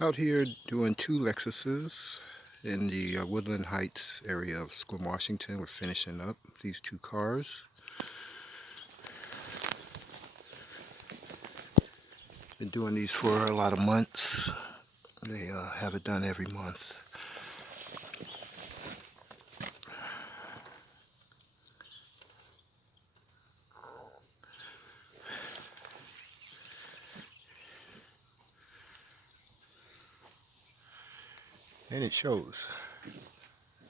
Out here doing two Lexuses in the Woodland Heights area of Sequim, Washington. We're finishing up these two cars. Been doing these for a lot of months. They have it done every month. And it shows.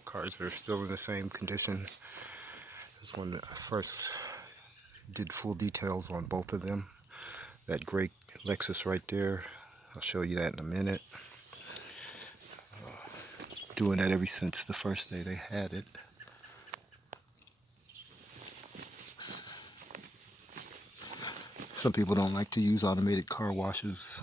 Cars are still in the same condition as when I first did full details on both of them. That great Lexus right there, I'll show you that in a minute. Doing that ever since the first day they had it. Some people don't like to use automated car washes.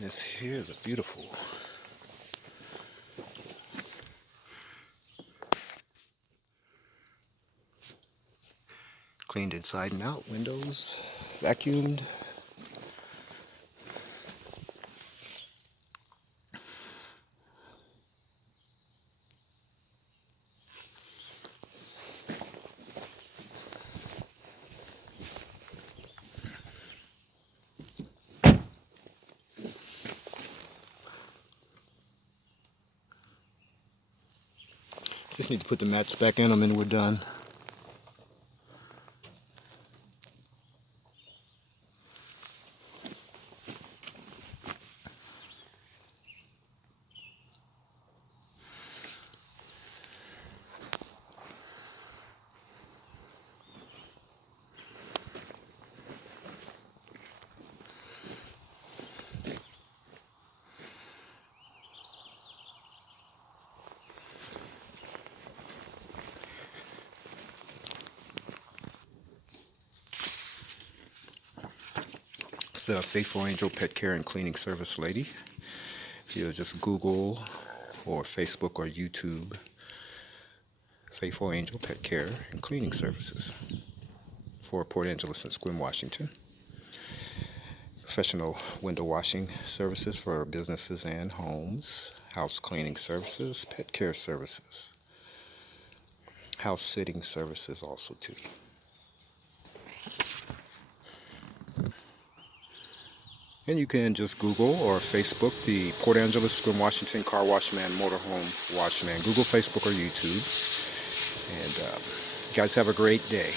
This here is a beautiful cleaned inside and out, windows vacuumed. Just need to put the mats back in them and we're done. It's the Faithful Angel Pet Care and Cleaning Service lady. You just Google or Facebook or YouTube Faithful Angel Pet Care and Cleaning Services for Port Angeles and Sequim, Washington. Professional window washing services for businesses and homes, house cleaning services, pet care services, house sitting services also too. And you can just Google or Facebook the Port Angeles-Sequim, Washington Car Washman, Motorhome Washman. Google, Facebook, or YouTube. And you guys have a great day.